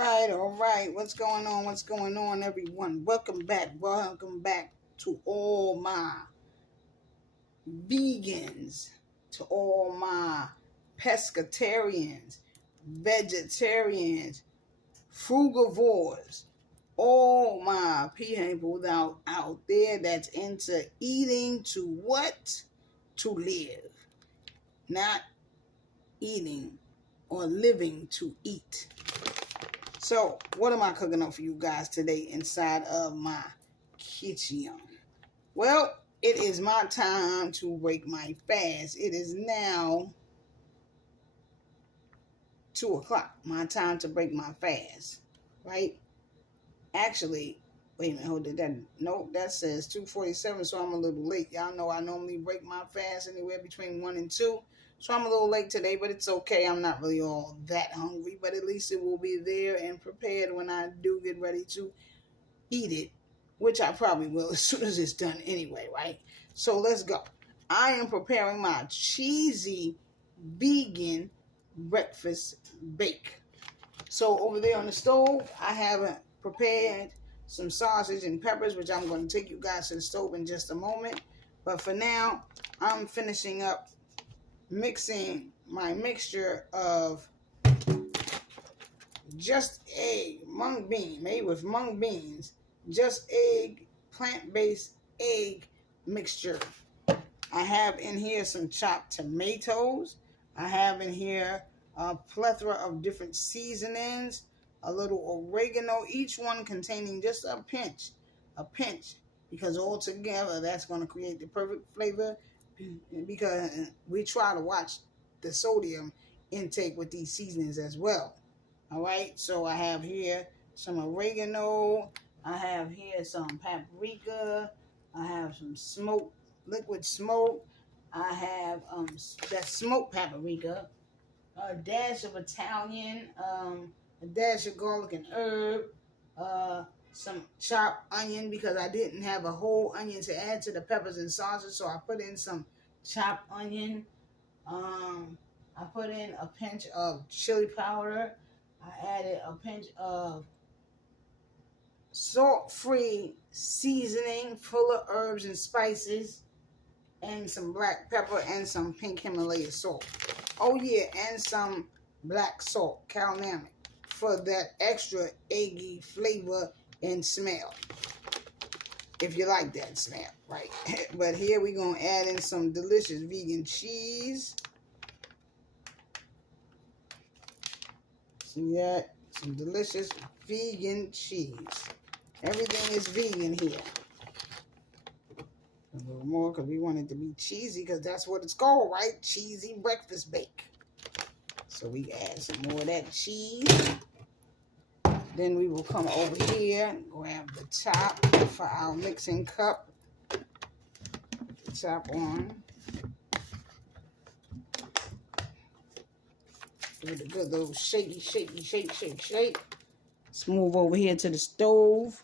all right. What's going on? What's going on, everyone? Welcome back. Welcome back to all my vegans, to all my pescatarians, vegetarians, frugivores, all my people out there that's into eating to what? To live. Not eating or living to eat. So, what am I cooking up for you guys today inside of my kitchen? Well, it is my time to break my fast. It is now 2 o'clock. My time to break my fast, right? Actually, wait a minute, hold it. Nope, that says 2:47, so I'm a little late. Y'all know I normally break my fast anywhere between 1 and 2. So I'm a little late today, but it's okay. I'm not really all that hungry, but at least it will be there and prepared when I do get ready to eat it, which I probably will as soon as it's done anyway, right? So let's go. I am preparing my cheesy vegan breakfast bake. So over there on the stove, I have prepared some sausage and peppers, which I'm going to take you guys to the stove in just a moment. But for now, I'm finishing up mixing my mixture of just egg, mung bean, made with mung beans, just egg, plant-based egg mixture. I have in here some chopped tomatoes. I have in here a plethora of different seasonings, a little oregano, each one containing just a pinch, because all together that's going to create the perfect flavor, because we try to watch the sodium intake with these seasonings as well. All right, so I have here some oregano, I have here some paprika, I have some liquid smoke, I have that smoked paprika, a dash of Italian, a dash of garlic and herb, some chopped onion, because I didn't have a whole onion to add to the peppers and sausage, so I put in some chopped onion. I put in a pinch of chili powder. I added a pinch of salt-free seasoning full of herbs and spices, and some black pepper and some pink Himalaya salt. Oh yeah, and some black salt, calnamic, for that extra eggy flavor and smell. If you like that smell, right? But here we're going to add in some delicious vegan cheese. See that? Some delicious vegan cheese. Everything is vegan here. A little more because we want it to be cheesy, because that's what it's called, right? Cheesy breakfast bake. So we add some more of that cheese. Then we will come over here and grab the top for our mixing cup. The top on. Give it a good little shake. Let's move over here to the stove.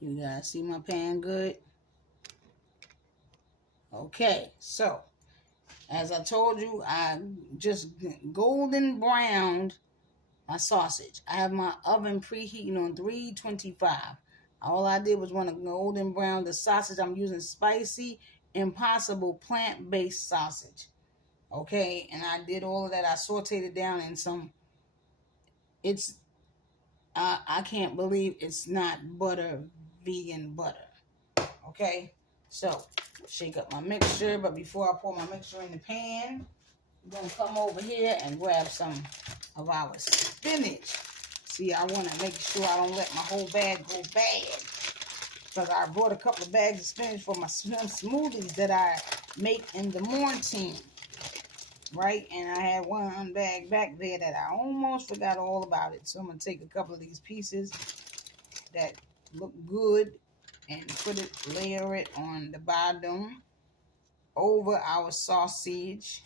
You guys see my pan good? Okay, so as I told you, I just golden browned my sausage. I have my oven preheating on 325. All I did was want to golden brown the sausage. I'm using Spicy Impossible plant-based sausage. Okay, and I did all of that. I sauteed it down in some, I can't believe it's not butter, vegan butter. Okay, so shake up my mixture, but before I pour my mixture in the pan, I'm going to come over here and grab some of our spinach. See, I want to make sure I don't let my whole bag go bad, because I brought a couple of bags of spinach for my smoothies that I make in the morning, right? And I had one bag back there that I almost forgot all about it. So I'm going to take a couple of these pieces that look good and layer it on the bottom over our sausage.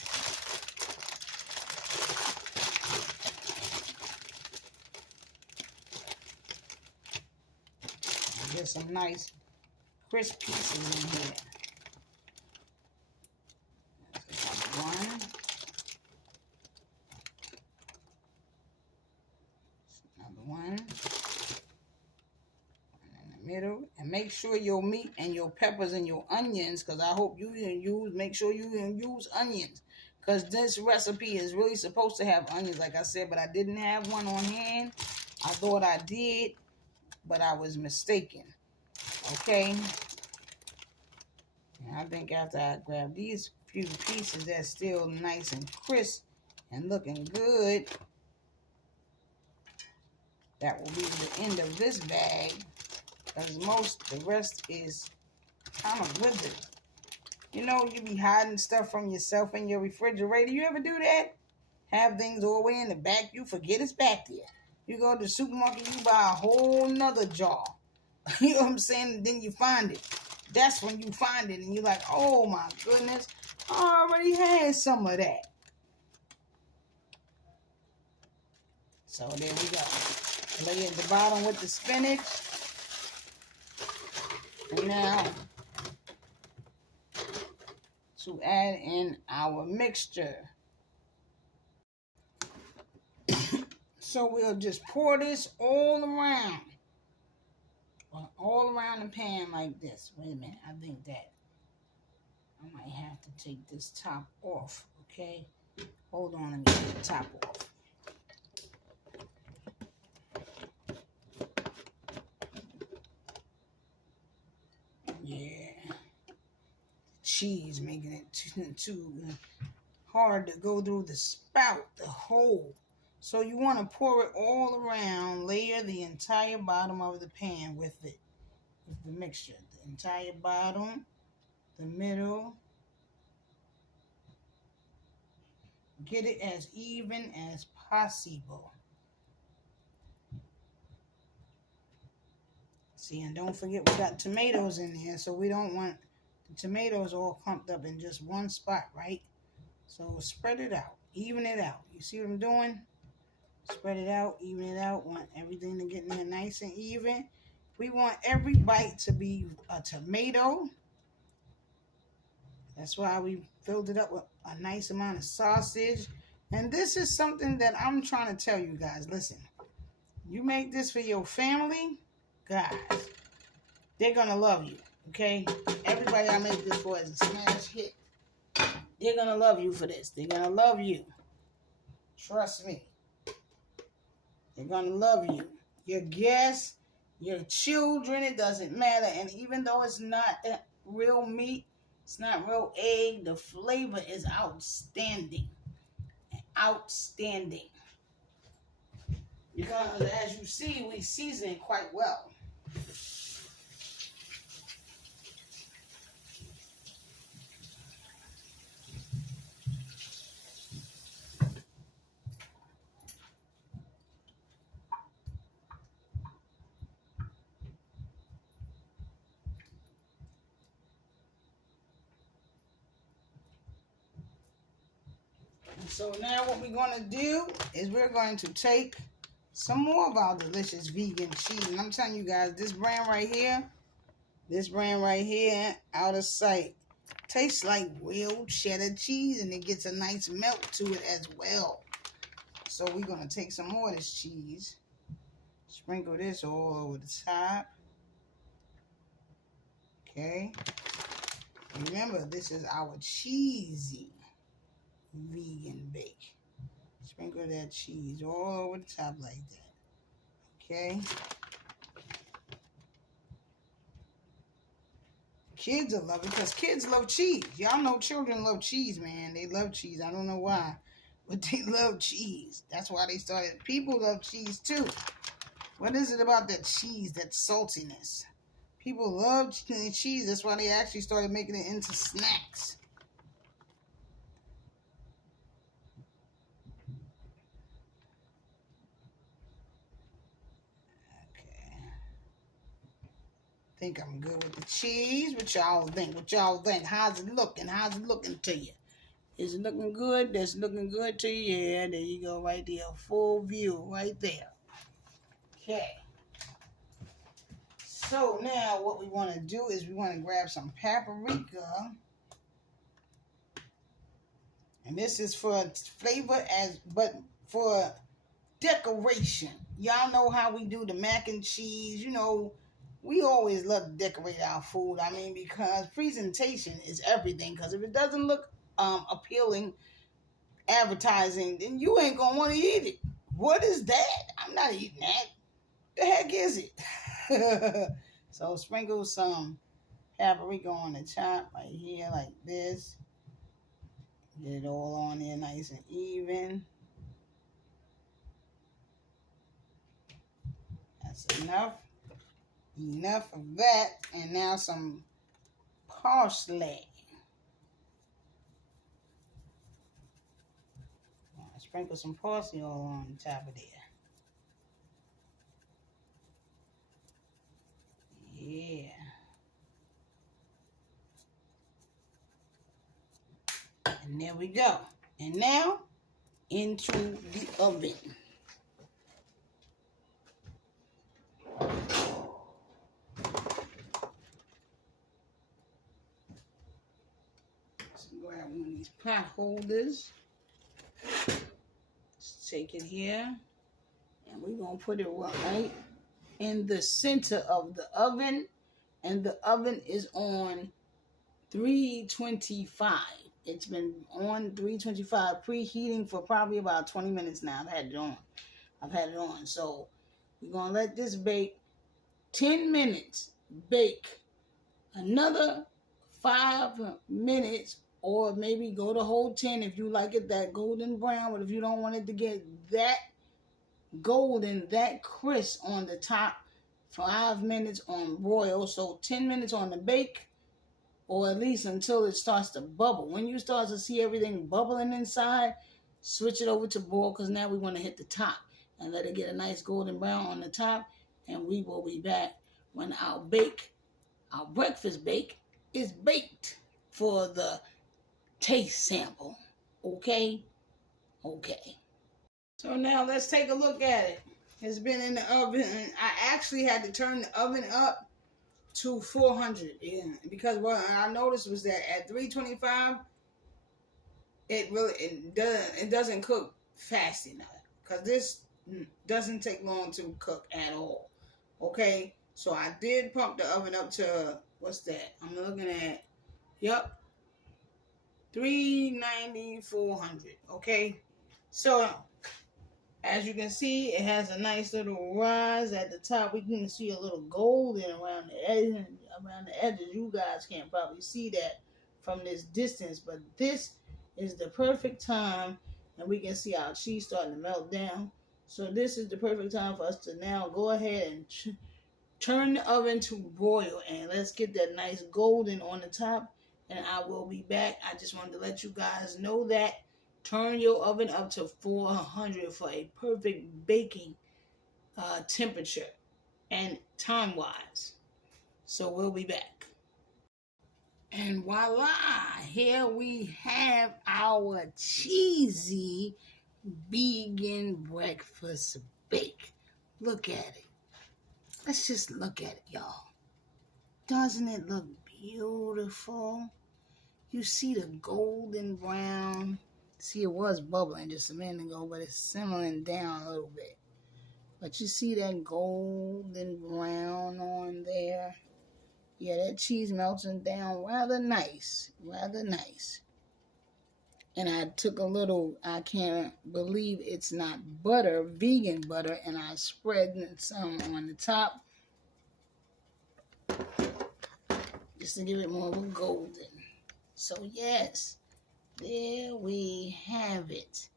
Get some nice crisp pieces in here. sure your meat and your peppers and your onions, because I hope make sure you use onions, because this recipe is really supposed to have onions, like I said, but I didn't have one on hand. I thought I did, but I was mistaken. Okay. And I think after I grab these few pieces that's still nice and crisp and looking good, that will be the end of this bag, because the rest is kind of withered. You know, you be hiding stuff from yourself in your refrigerator. You ever do that? Have things all the way in the back, you forget it's back there. You go to the supermarket, you buy a whole nother jar. You know what I'm saying? And then you find it. That's when you find it and you're like, oh my goodness, I already had some of that. So there we go. Lay at the bottom with the spinach. And now, to add in our mixture. So we'll just pour this all around the pan like this. Wait a minute, I think that I might have to take this top off, okay? Hold on, let me take the top off. Yeah. Cheese making it too hard to go through the spout, the hole. So you want to pour it all around, layer the entire bottom of the pan with it, with the mixture. The entire bottom, the middle. Get it as even as possible. See, and don't forget we got tomatoes in there, so we don't want the tomatoes all clumped up in just one spot, right? So spread it out, even it out. You see what I'm doing? Spread it out, even it out. Want everything to get in there nice and even. We want every bite to be a tomato. That's why we filled it up with a nice amount of sausage. And this is something that I'm trying to tell you guys. Listen, you make this for your family, guys, they're going to love you, okay? Everybody I make this for is a smash hit. They're going to love you for this. They're going to love you. Trust me. They're going to love you. Your guests, your children, it doesn't matter. And even though it's not real meat, it's not real egg, the flavor is outstanding. Outstanding. Because as you see, we season it quite well. So now what we're going to do is we're going to take some more of our delicious vegan cheese. And I'm telling you guys, this brand right here, out of sight, tastes like real cheddar cheese, and it gets a nice melt to it as well. So we're going to take some more of this cheese, sprinkle this all over the top. Okay. Remember, this is our cheesy vegan bake. Sprinkle that cheese all over the top like that. Okay. Kids will love it because kids love cheese. Y'all know children love cheese, man. They love cheese. I don't know why, but they love cheese. That's why they started. People love cheese too. What is it about that cheese, that saltiness? People love cheese. That's why they actually started making it into snacks. Think I'm good with the cheese. What y'all think? What y'all think? How's it looking? How's it looking to you? Is it looking good? That's looking good to you. Yeah, there you go right there. Full view right there. Okay. So now what we want to do is we want to grab some paprika. And this is for flavor but for decoration. Y'all know how we do the mac and cheese, you know, we always love to decorate our food. I mean, because presentation is everything. Because if it doesn't look appealing, advertising, then you ain't gonna want to eat it. What is that? I'm not eating that. The heck is it? So sprinkle some paprika on the top right here like this. Get it all on there nice and even. That's enough. Enough of that. And now some parsley. Sprinkle some parsley all on top of there. Yeah. And there we go. And now into the oven. So grab one of these pot holders. Let's take it here. And we're going to put it right in the center of the oven. And the oven is on 325. It's been on 325, preheating for probably about 20 minutes now. I've had it on. So we're going to let this bake 10 minutes. Bake another 5 minutes, or maybe go the whole 10 if you like it that golden brown. But if you don't want it to get that golden, that crisp on the top, 5 minutes on broil. So 10 minutes on the bake, or at least until it starts to bubble. When you start to see everything bubbling inside, switch it over to broil, because now we want to hit the top and let it get a nice golden brown on the top. And we will be back when our breakfast bake is baked for the taste sample. Okay? Okay. So now let's take a look at it. It's been in the oven, and I actually had to turn the oven up to 400, because what I noticed was that at 325, it doesn't cook fast enough, because this doesn't take long to cook at all. Okay, so I did pump the oven up to, what's that? I'm looking at, 390, 400. Okay, so as you can see, it has a nice little rise at the top. We can see a little golden around the edges. You guys can't probably see that from this distance, but this is the perfect time, and we can see our cheese starting to melt down. So this is the perfect time for us to now go ahead and turn the oven to broil, and let's get that nice golden on the top, and I will be back. I just wanted to let you guys know that. Turn your oven up to 400 for a perfect baking temperature and time-wise. So we'll be back. And voila, here we have our cheesy vegan breakfast bake. Look at it. Let's just look at it, y'all. Doesn't it look beautiful? You see the golden brown. See, it was bubbling just a minute ago, but it's simmering down a little bit. But you see that golden brown on there? Yeah, that cheese melting down rather nice. Rather nice. And I took a little, I can't believe it's not butter, vegan butter, and I spread some on the top just to give it more of a golden. So yes, there we have it.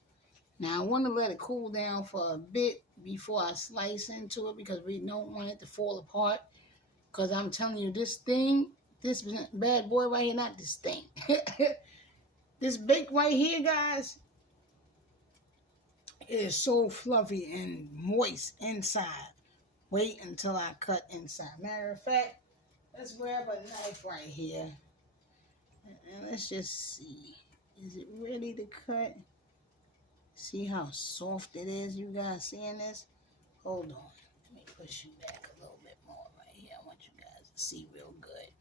Now I want to let it cool down for a bit before I slice into it, because we don't want it to fall apart. Because I'm telling you, this bad boy right here, not this thing. This bake right here, guys, is so fluffy and moist inside. Wait until I cut inside. Matter of fact, let's grab a knife right here. And let's just see. Is it ready to cut? See how soft it is? You guys seeing this? Hold on. Let me push you back a little bit more right here. I want you guys to see real good.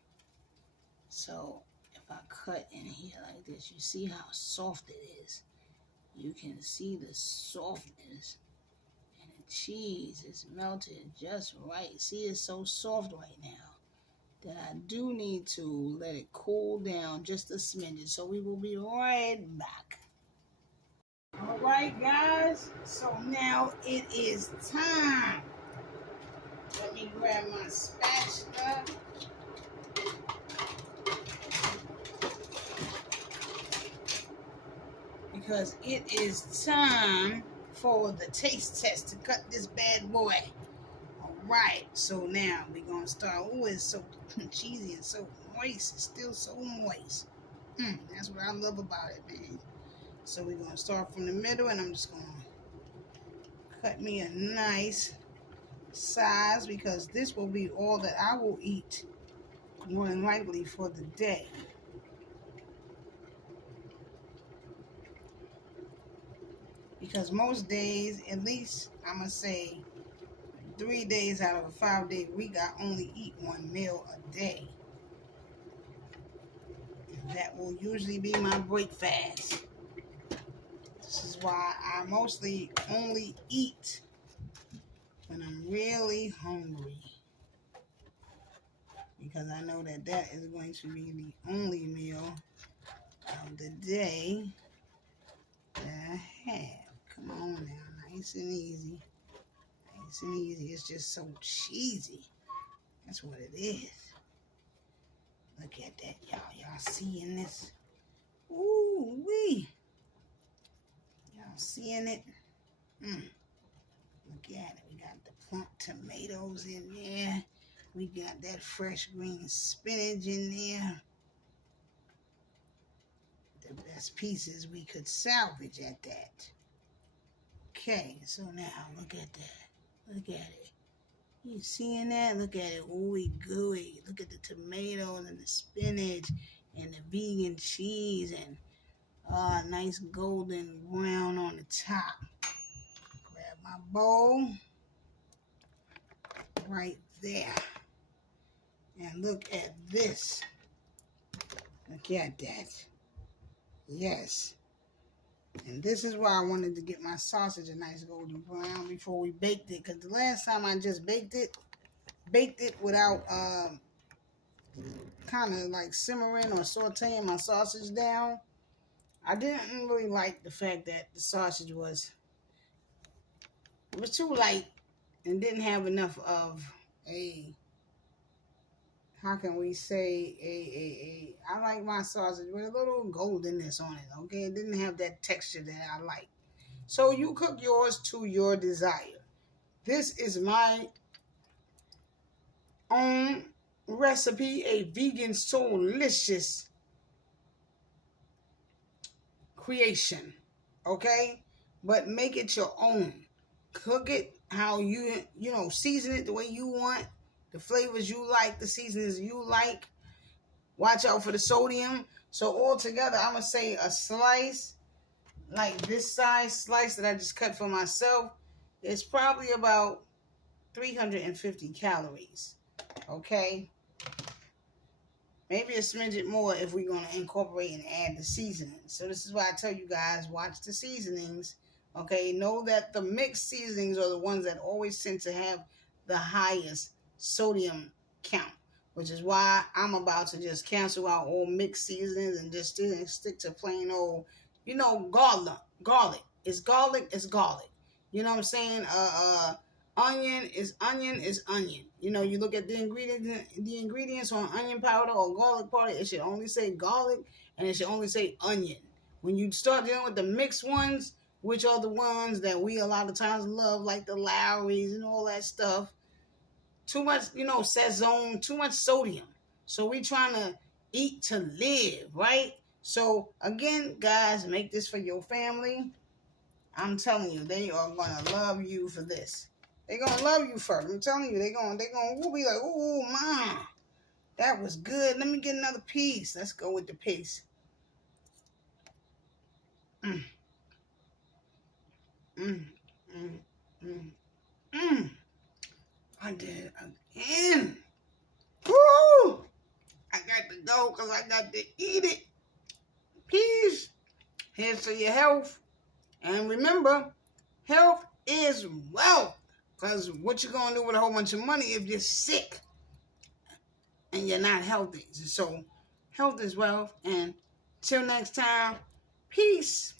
So if I cut in here like this, you see how soft it is. You can see the softness. And it cheese is melted just right. See, it's so soft right now that I do need to let it cool down just a smidgen. So we will be right back. All right, guys. So now it is time. Let me grab my spatula. Because it is time for the taste test to cut this bad boy. All right, so now we're going to start. Oh, it's so cheesy and so moist. It's still so moist. That's what I love about it, man. So we're going to start from the middle, and I'm just going to cut me a nice size because this will be all that I will eat more than likely for the day. Because most days, at least I'm going to say 3 days out of a 5-day week, I only eat one meal a day. And that will usually be my breakfast. This is why I mostly only eat when I'm really hungry. Because I know that that is going to be the only meal of the day that I have. Come on now, nice and easy. Nice and easy. It's just so cheesy. That's what it is. Look at that, y'all. Y'all seeing this? Ooh wee. Y'all seeing it? Look at it. We got the plump tomatoes in there. We got that fresh green spinach in there. The best pieces we could salvage at that. Okay, so now look at that. Look at it. You seeing that? Look at it. Ooey gooey. Look at the tomatoes and the spinach and the vegan cheese and nice golden brown on the top. Grab my bowl right there. And look at this. Look at that. Yes. And this is why I wanted to get my sausage a nice golden brown before we baked it. Because the last time I just baked it without kind of like simmering or sauteing my sausage down. I didn't really like the fact that the sausage was too light and didn't have enough of a, how can we say, I like my sausage with a little goldenness on it, okay? It didn't have that texture that I like. So you cook yours to your desire. This is my own recipe, a vegan Soulicious creation, okay? But make it your own. Cook it how you know, season it the way you want. The flavors you like, the seasonings you like. Watch out for the sodium. So altogether, I'm going to say a slice, like this size slice that I just cut for myself, is probably about 350 calories. Okay? Maybe a smidget more if we're going to incorporate and add the seasonings. So this is why I tell you guys, watch the seasonings. Okay? Know that the mixed seasonings are the ones that always tend to have the highest sodium count, which is why I'm about to just cancel out all mixed seasonings and just stick to plain old, you know, garlic. It's garlic, it's garlic. You know what I'm saying? Onion is onion. You know, you look at the ingredients on onion powder or garlic powder, it should only say garlic and it should only say onion. When you start dealing with the mixed ones, which are the ones that we a lot of times love, like the Lowry's and all that stuff, too much, you know, Sazone, too much sodium. So we trying to eat to live, right? So again, guys, make this for your family. I'm telling you, they are gonna love you for this. They're gonna love you for it. I'm telling you, they're gonna we'll be like, oh, Mom, that was good. Let me get another piece. Let's go with the piece. I did it again. Woo! I got to go because I got to eat it. Peace. Here's to your health. And remember, health is wealth. Because what you going to do with a whole bunch of money if you're sick and you're not healthy? So health is wealth. And till next time, peace.